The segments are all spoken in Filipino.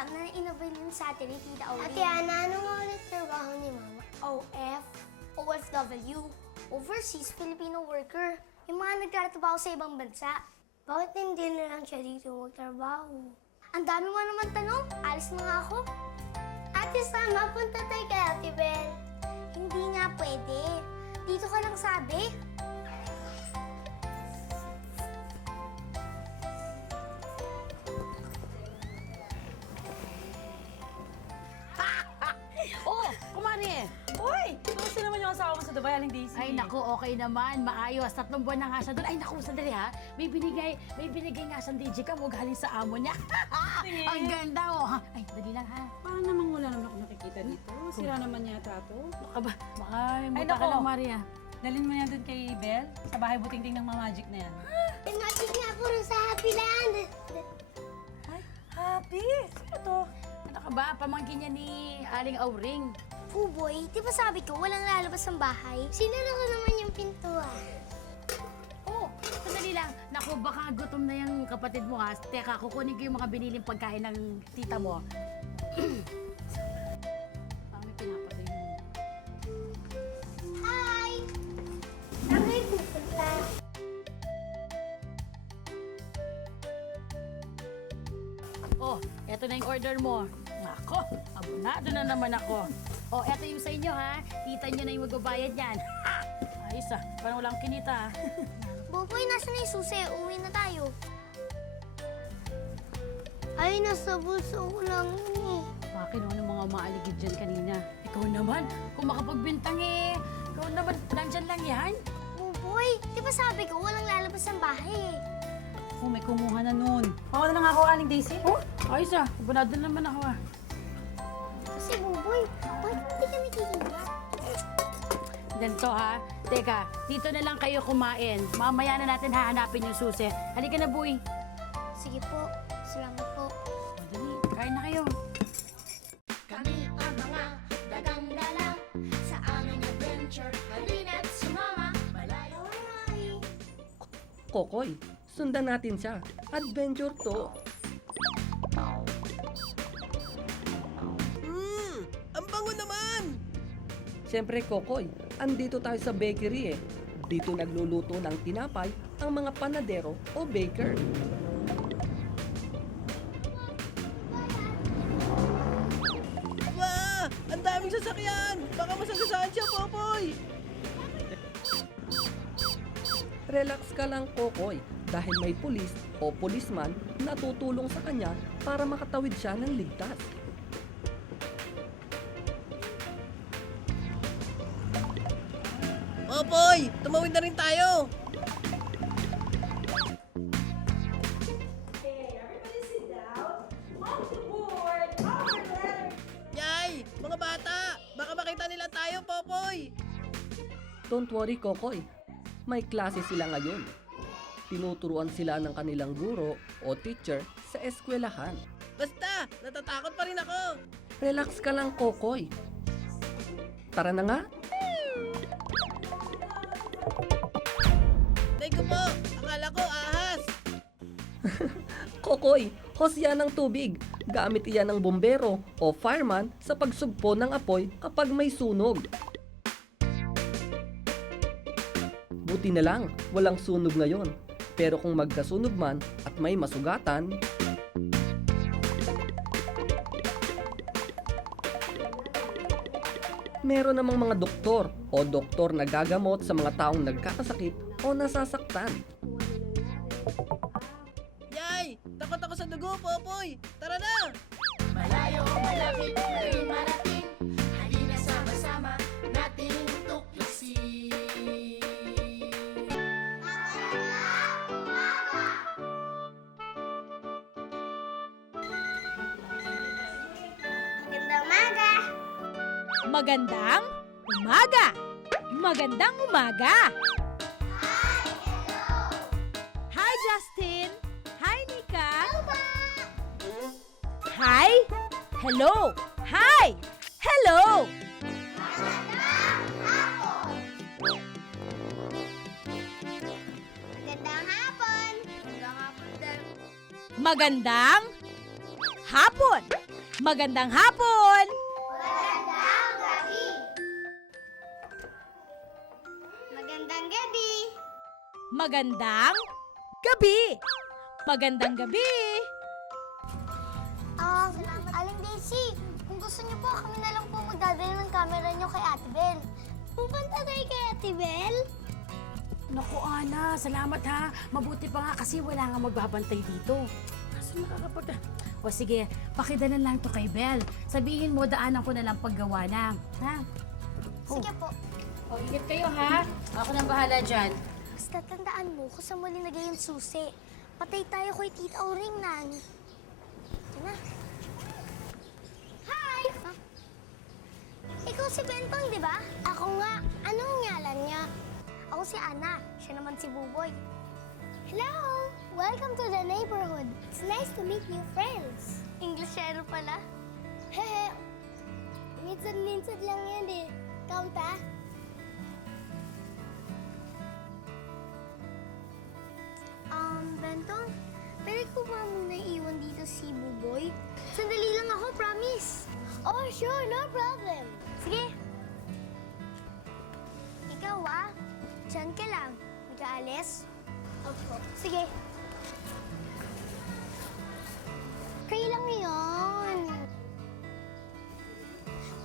balita na inabilin sa atin ni Tita Auring. Ate Ana, ano nga ulit trabaho ni Mama? OFW, Overseas Filipino Worker. Yung mga nagtatrabaho sa ibang bansa. Bakit hindi na lang siya dito magtrabaho? Ang dami mo naman tanong, alis na nga ako. Ate Sam, mapunta tayo kay Ate Bel. Hindi nga pwede. Dito ka lang sabi. Oh, kumari. Uy, kumusta naman yung asawa mo sa Dubai, Aling Daisy? Ay, naku, okay naman. Maayos. 3 buwan na nga siya doon. Ay, naku, sandali ha. May binigay nga siyang DJ ka mo galing sa amo niya. Tingin. Ang ganda, oh. Ha? Ay, dali lang ha. Parang namang wala naman ako nakikita dito. Sira naman yata to. Baka may Ay, muta ka naku. lang, Maria. Dalhin mo yan dun kay Belle, sa bahay buting-ting ng mga magic na yan. Pinatid nga po rin sa Happy Land. Ay, happy! Sino to? Ano ka ba? Pamangkin niya ni Aling Auring. Puboy, di ba sabi ko walang lalabas ng bahay? Sinara ko naman yung pintuan. Oh, sandali lang. Naku, baka gutom na yung kapatid mo ha. Teka, kukunin ko yung mga biniling pagkain ng tita mo. Parang may pinapatay mo. Hi! Saan kayo pupunta? Oh, eto na yung order mo. Nako, abonado na naman ako. Oh, eto yung sa inyo ha. Tita nyo na yung magbabayad yan. Ha! Ayos ah, parang walang kinita ha. Buboy, nasa na yung susi? Uwi na tayo. Ay, nasa bulso ko lang yun eh. Bakit ano mga maaligid dyan kanina? Ikaw naman, kung makapagbintang eh. Ikaw naman, nandyan lang yan. Buboy, di ba sabi ko walang lalabas ng bahay eh? Oh, may kumuha na nun. Paano na lang ako, Aling Daisy? Oh, ayos ah. Abonado na naman ako ah. Kasi Buboy, bakit hindi kami kikita? Ganito ha. Teka, dito na lang kayo kumain. Mamaya na natin hahanapin yung susi. Halika na, boy. Sige po, salamat po. O, dali, kain na kayo. Kami ang mga dagang dala sa aming adventure. Halina't sumama, malayo ay. Kokoy, sundan natin siya. Adventure to. Ang bango naman! Siyempre, Kokoy, andito tayo sa bakery eh. Dito nagluluto ng tinapay ang mga panadero o baker. Aba! Ang daming sasakyan! Baka masagasaan siya, Popoy! Relax ka lang, Kokoy, dahil may pulis o pulisman na tutulong sa kanya para makatawid siya ng ligtas. Popoy! Tumawid na rin tayo! Yay! Mga bata! Baka makita nila tayo, Popoy! Don't worry, Kokoy. May klase sila ngayon. Tinuturuan sila ng kanilang guro o teacher sa eskwelahan. Basta! Natatakot pa rin ako! Relax ka lang, Kokoy. Tara na nga. Teko po! Akala ko ahas! Kokoy, hose yan ng tubig. Gamit iyan ng bombero o fireman sa pagsugpo ng apoy kapag may sunog. Buti na lang, walang sunog ngayon. Pero kung magkasunog man at may masugatan, meron namang mga doktor o doktor na gagamot sa mga taong nagkakasakit o nasasaktan. Yay! Takot ako sa dugo, Popoy! Tara na! Malayo o malapit, ngayon marating. Halina sama-sama, nating tuklasin. Magandang umaga! Magandang umaga! Magandang umaga! Hi, Justin! Hi, Nika! Hi! Hello! Hi! Hello! Magandang hapon! Magandang hapon! Magandang hapon! Magandang gabi. Magandang gabi! Magandang gabi! Aling Daisy, kung gusto niyo po, kami na lang po magdadala ng camera niyo kay Ate Bel. Pupunta tayo kay Ate Bel? Naku, Ana, salamat ha. Mabuti pa nga kasi wala nga magbabantay dito. Kasi makakapag... O sige, pakidalan lang to kay Bel. Sabihin mo, daanan ko na lang paggawa na. Ha? Sige po. O, ingat kayo ha. Ako nang bahala dyan. Basta tandaan mo kung saan mo linagay yung susi. Patay tayo kay Tita Oring nan. Ito na. Hi! Ikaw si Bentong, di ba? Ako nga. Anong ngalan niya? Ako si Ana. Siya naman si Buboy. Hello! Welcome to the neighborhood. It's nice to meet new friends. Englishero pala. Hehe. Minsan-minsan lang yan eh. Count ah. Bentong, pwede ko ba muna iwan dito si Buboy? Sandali lang ako, promise. Oh, sure. No problem. Sige. Ikaw dyan ka lang. Hindi ka alis? Opo. Sige. Kayo lang yun.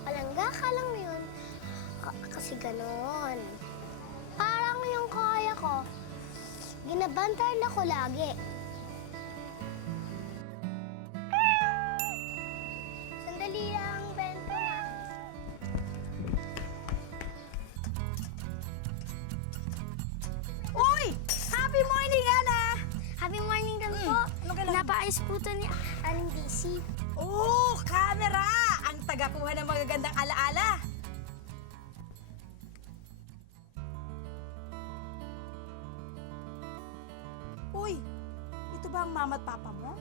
Palangga ka lang yun. Kasi ganon. Parang yung kaya ko, ginabantayan ako lagi. Sandali lang, Bento nga. Uy! Happy morning, Ana! Happy morning kami po. Napaayos po ito ni Aling Daisy. Oh, camera! Ang tagakuha ng magagandang alaala. Uy, ito ba ang mama at papa mo?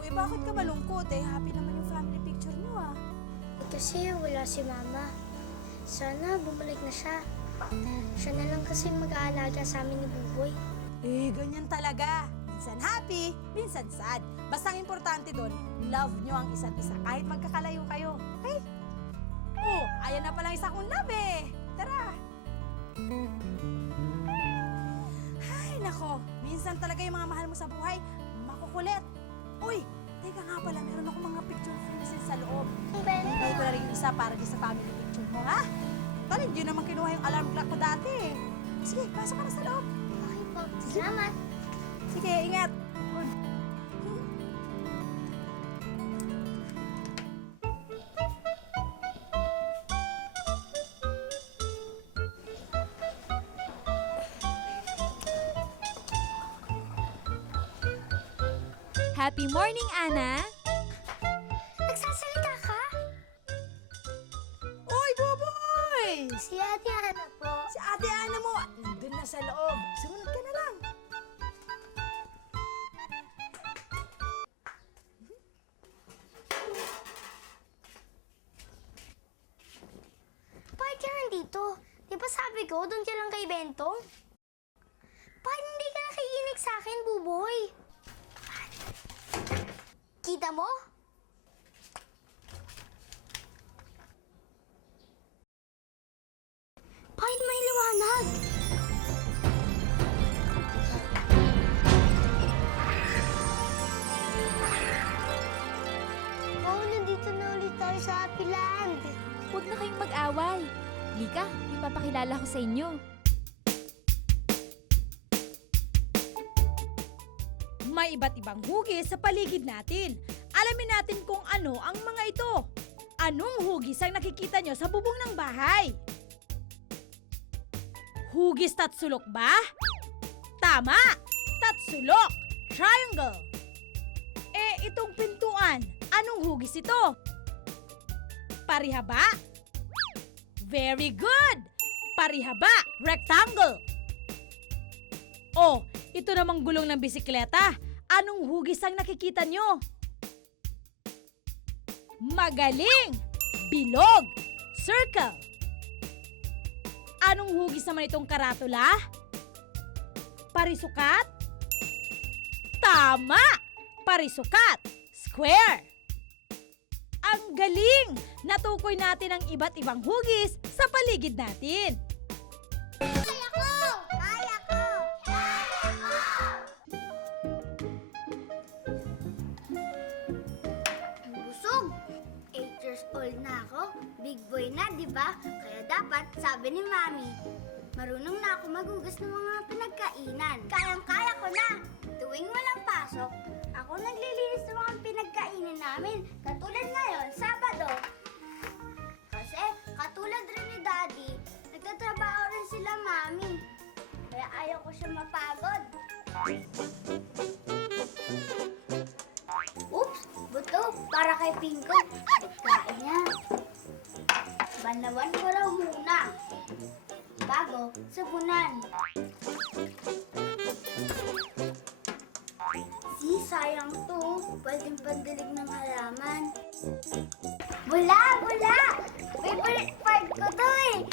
Uy, bakit ka malungkot eh? Happy naman yung family picture niyo ah. Kasi wala si Mama. Sana bumalik na siya. Siya na lang kasi mag-aalaga sa amin ni Buboy. Eh, ganyan talaga. Minsan happy, minsan sad. Basta ang importante doon, love nyo ang isa't isa kahit magkakalayo kayo. Okay? Oh, ayan na palang isa kong love eh. Tara. Ay, nako. Minsan talaga yung mga mahal mo sa buhay, makukulit. Uy, teka nga pala, meron ako mga picture frames sa loob. Hintay ko na rin yung isa para di sa family picture mo, ha? Tala, hindi naman kinuha yung alarm clock ko dati eh. Sige, pasok ka na sa loob. Okay po. Salamat. Sige, ingat. Happy morning, Ana. Nagsasalita ka? Uy, Buboy! Si Ate Ana po. Si Ate Ana mo, nandun na sa loob. Sumunod ka na lang. Bakit ka nandito? Di ba sabi ko, doon ka lang kay Bentong? Bakit hindi ka nakikinig sa akin, Buboy? Kita mo? Bakit may liwanag? Oh, nandito na ulit tayo sa Happy Land. Huwag na kayong mag-away. Lika, ipapakilala ko sa inyo. May iba't ibang hugis sa paligid natin. Alamin natin kung ano ang mga ito. Anong hugis ang nakikita nyo sa bubong ng bahay? Hugis tatsulok ba? Tama! Tatsulok! Triangle! Eh, itong pintuan, anong hugis ito? Parihaba? Very good! Parihaba! Rectangle! Oh, ito namang gulong ng bisikleta. Anong hugis ang nakikita nyo? Magaling! Bilog! Circle! Anong hugis naman itong karatula? Parisukat? Tama! Parisukat! Square! Ang galing! Natukoy natin ang iba't ibang hugis sa paligid natin. Kaya ko! Kaya ko! Busog! 8 years old na ako. Big boy na, di ba? Kaya dapat, sabi ni Mami, marunong na ako maghugas ng mga pinagkainan. Kayang-kaya ko na! Tuwing walang pasok, ako naglilinis ng mga pinagkainan namin. Katulad ngayon, Sabado. Kasi, katulad rin ni Daddy, nagtatrabaho rin sila, Mami. Kaya ayaw ko siya mapagod. Oops! Buto, para kay Pinko. Kain niya. Banawan ko raw muna. Bago, sabunan. Sayang to. Pwedeng pandilig ng halaman. Bula! Bula! Favorite part ko to eh.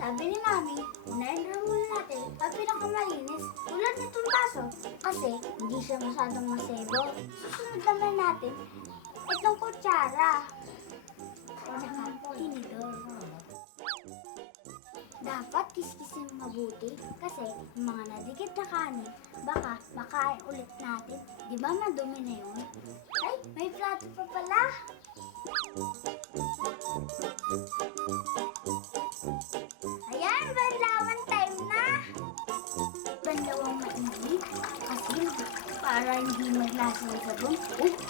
Sabi ni Mami, unahin raw muna natin pag pinakamalinis tulad nitong baso kasi hindi siya masyadong masebo. Susunod naman natin itong kutsara. Tsaka tinidor. Dapat kiskisin mabuti kasi yung mga nadikit na kanin, baka makain ulit natin. Di ba madumi na yun? Ay, may plato pa pala. Ayan, banlawan time na. Banlawang mainit kasi para hindi maglasa ng sabon.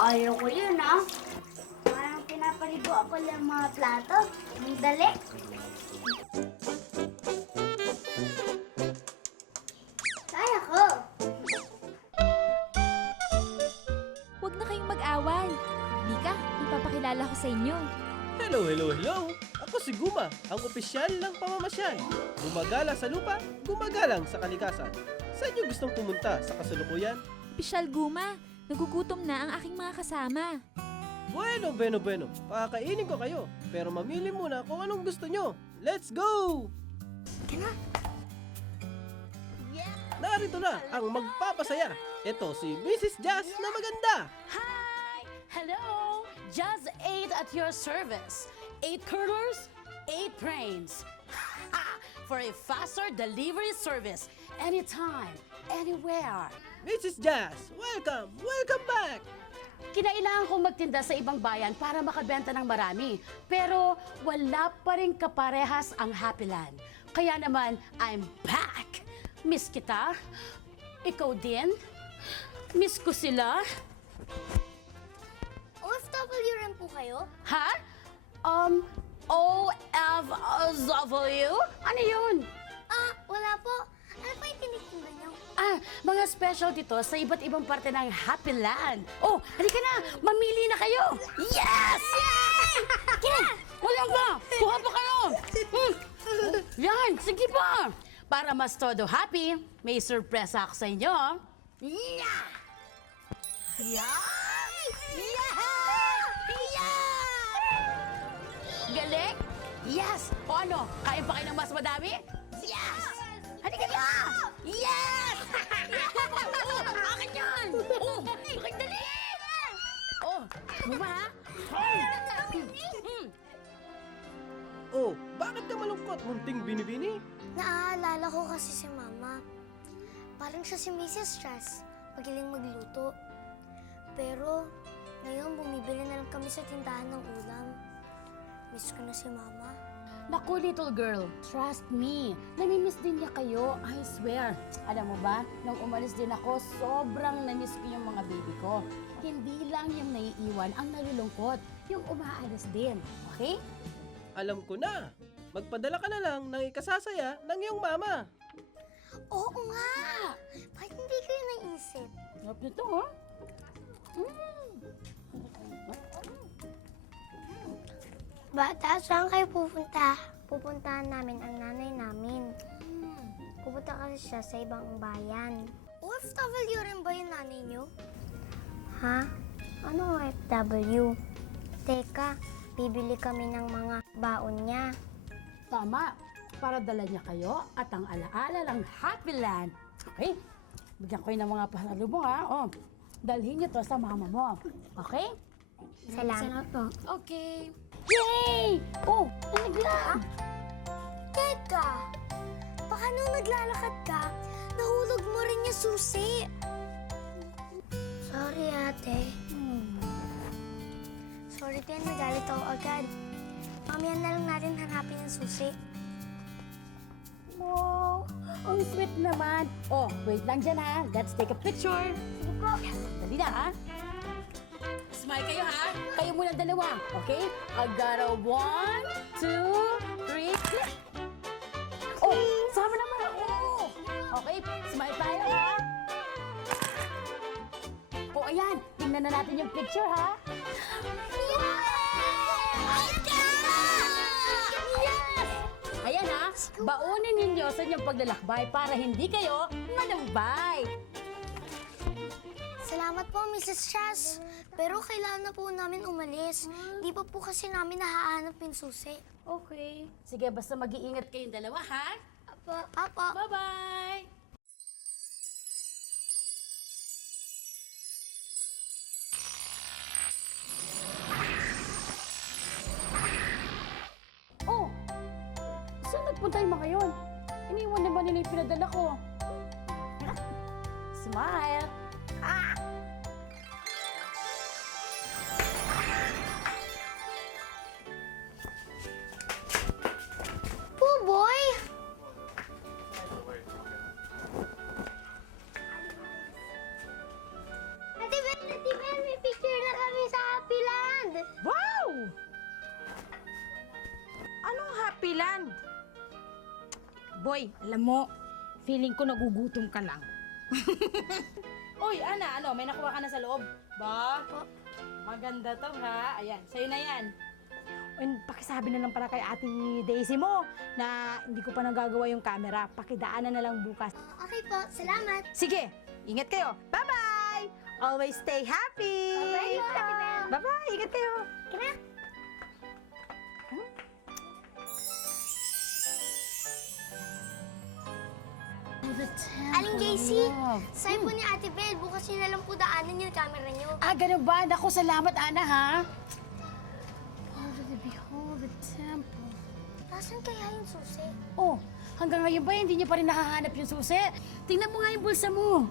Ayaw ko yun ah. Parang pinapaligo ako ng mga plato. Ang dali. Kaya ko. Huwag na kayong mag-away. Lika, ipapakilala ko sa inyo. Hello, hello, hello! Ako si Guma, ang opisyal ng pamamasyal. Gumagala sa lupa, gumagalang sa kalikasan. Saan niyo gustong pumunta sa kasalukuyan? Pisyal Guma, nagugutom na ang aking mga kasama. Bueno, bueno, bueno. Pakakainin ko kayo. Pero mamili muna kung anong gusto nyo. Let's go! Narito na ang magpapasaya. Ito si Mrs. Jazz na maganda. Hi! Hello! Just 8 at your service. 8 curlers, 8 brains. For a faster delivery service. Anytime, anywhere. Mrs. Jazz, welcome! Welcome back! Kinailangan kong magtinda sa ibang bayan para makabenta ng marami. Pero wala pa rin kaparehas ang Happyland. Kaya naman, I'm back! Miss kita? Ikaw din? Miss ko sila? OFW rin po kayo? Ha? OFW? Ano yun? Wala po. Ano pa yung tinitinda niyo? Mga special dito sa iba't ibang parte ng Happyland. Oh, halika na! Mamili na kayo! Yes! Wala ba? Kuha pa kayo! Yan, sige pa! Para mas todo happy, may surpresa ako sa inyo. Yeah! Galing? Yes! O ano, kaya pa kayo ng mas madami? Yes! Halika na! Yes! Akin yan! Oh, akin dali! Oh, buma ha? Oh, bakit ka malungkot, munting binibini? Naaalala ko kasi si Mama. Parang siya si Mrs. Stress. Magaling magluto. Pero ngayon bumibili na lang kami sa tindahan ng ulam. Miss ko na si Mama. Naku, little girl, trust me. Namimiss din niya kayo, I swear. Alam mo ba, nung umalis din ako, sobrang namiss ko yung mga baby ko. Hindi lang yung naiiwan ang nalulungkot, yung umaalis din. Okay? Alam ko na. Magpadala ka na lang ng ikasasaya ng iyong mama. Oo nga! Bakit hindi ko yun naisip? Sarap nito, ha? Bata, saan kayo pupunta? Pupuntahan namin ang nanay namin. Pupunta kasi siya sa ibang bayan. OFW rin ba yung nanay niyo? Ha? Ano OFW? Teka, bibili kami ng mga baon niya. Tama, para dala niya kayo at ang alaala ng Happyland. Okay? Bigyan ko ng mga pasalubong, ha? Oh, dalhin niyo to sa mama mo. Okay? Salamat po. Okay. Yay! Oh, nalaglag! Teka! Baka nung naglalakad ka, nahulog mo rin yung susi. Sorry, ate. Sorry, Tin. Nagalit ako agad. Mamaya na lang natin hanapin yung susi. Wow! Ang sweet naman. Oh, wait lang dyan ha. Let's take a picture. Sige po. Dali na ha. Smile kayo ha. Kayo muna dalawa. Okay? I got a 1, 2, 3, click. Oh, sama naman ako. Okay, smile tayo ha. Oh, ayan. Tingnan na natin yung picture ha. Ayan ha, baunin ninyo sa inyong paglalakbay para hindi kayo malambay. Salamat po, Mrs. Chas. Pero kailangan na po namin umalis. Di pa po kasi namin nahahanap yung susi. Okay. Sige, basta mag-iingat kayong dalawa ha. Apo. Apo. Bye-bye! Oh! Saan nagpunta yung mga yun? Iniwan naman nila yung pinadala ko. Smile! Puboy! Ate Bel, may picture na kami sa Happy Land. Wow! Anong happy land? Boy, alam mo, feeling ko nagugutom ka lang. Uy, Ana, may nakuha ka na sa loob? Ba? Maganda to ha. Ayan, sa'yo na yan. And pakisabi na lang para kay Ate Daisy mo na hindi ko pa nagagawa yung camera. Pakidaanan na lang bukas. Okay po, salamat. Sige, ingat kayo. Bye-bye! Always stay happy! Bye-bye po, Ate Bel. Bye-bye! Ingat kayo! Kina? Aling Daisy, sabi po ni Ate Bel, bukas niyo na lang po daanan yung camera niyo. Ah, ganun ba? Naku, salamat, Ana, ha? Behold the temple. Nasaan kaya yung susi? Oh, hanggang ngayon ba hindi niyo pa rin nahahanap yung susi? Tingnan mo nga yung bulsa mo.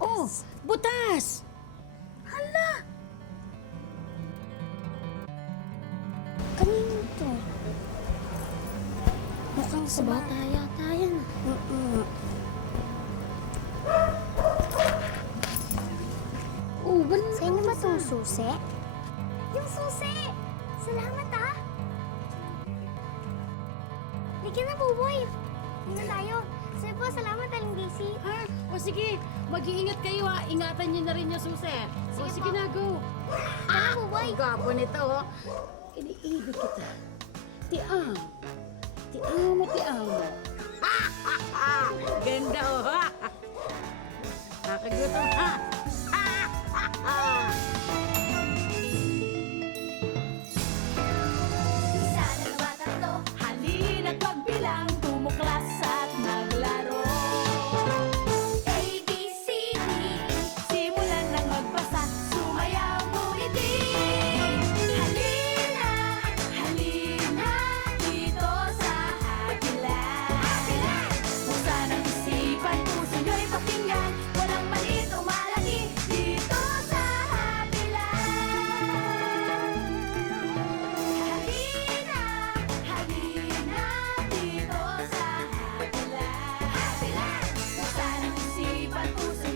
Oh, butas! Hala! Kanino to? Mukhang sa bata yata yan. Oh, sa inyo ba itong susi? Yung susi! Salamat ah! Ligyan na po, boy! Hindi na tayo. Sige po, salamat, Aling Daisy. Ha? O sige, mag-iingat kayo ha. Ingatan niyo na rin yung susi. O sige na, go. Tara po, boy! Ang gwapo nito, oh. Iniibig kita. Tiang. Tiang mo, tiang mo. Ganda, oh. Nakagutom, ha? Halina't magbilang, tumuklas at maglaro. A, B, C, D. Simulan ng magbasa, sumayaw ngumiti. Halina, halina, dito sa Happy Land. Kung saan ang isipan, puso nyo'y pakinggan. Walang maliit o malaki, dito sa Happy Land. Halina, halina, dito sa Happy Land. Kung saan ang isipan, puso